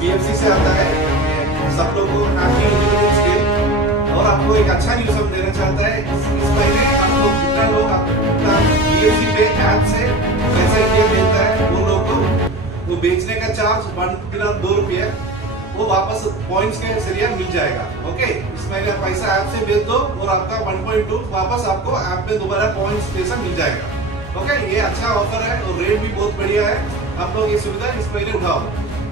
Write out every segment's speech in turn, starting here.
BFC से आता है। सब लोगों को हैप्पी इंडिपेंडेंस डे। और आपको एक अच्छा न्यूज हम देना चाहता है, इस महीने आप लोग जितना लोग अपना BFC पे ऐप से पैसा इंडिया देता है, वो लोग को वो बेचने का चार्ज 1-2 रुपये वो वापस पॉइंट्स के जरिए मिल जाएगा। ओके, इस महीने पैसा ऐप से भेज दो और आपका 1.2 वापस आपको ऐप पे दोबारा पॉइंट्स जैसा मिल जाएगा। ओके, ये अच्छा ऑफर है और रेट भी बहुत बढ़िया है। आप लोग ये सुविधा इस महीने उठाओ।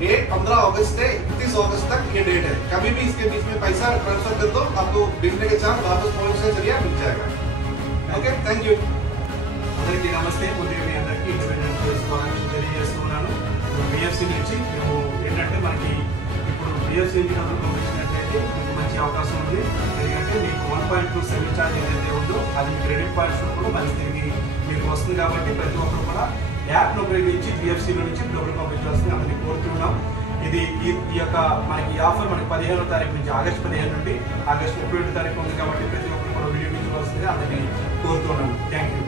ये 15 अगस्त से 31 अगस्त तक ये डेट है। कभी भी इसके बीच में पैसा ट्रांसफर कर दो, आपको बेचने के चार्ज वापस पॉइंट्स के जरिए मिल जाएगा। Okay, thank you. అందరికీ నమస్తే. ఉదయం మీ అందరికీ ఇండిపెండెన్స్ డే శుభాకాంక్షలు తెలియజేస్తున్నాను. BFC నుంచి మేము ఏంటంటే మనకి ఇప్పుడు BFC డబ్బులు పంపించినట్లయితే మీకు మంచి అవకాశం ఉంది. ఎందుకంటే మీకు 1.2 సర్వీస్ ఛార్జ్ ఏదైతే ఉందో అది క్రెడిట్ పాయింట్స్ కూడా మళ్ళీ తిరిగి మీకు వస్తుంది. కాబట్టి ప్రతి ఒక్కరు కూడా యాప్ను ఉపయోగించి BFCలో నుంచి డబ్బులు పంపించాల్సింది అందరినీ కోరుతున్నాం. ఇది ఈ యొక్క మనకి ఆఫర్ మనకి 15వ తారీఖు నుంచి ఆగస్టు 15 నుండి ఆగస్టు 31 తారీఖు ఉంది. కాబట్టి ప్రతి ఒక్కరు కూడా వినియోగించవలసిందిగా అందరినీ కోరుతున్నాను. Thank you.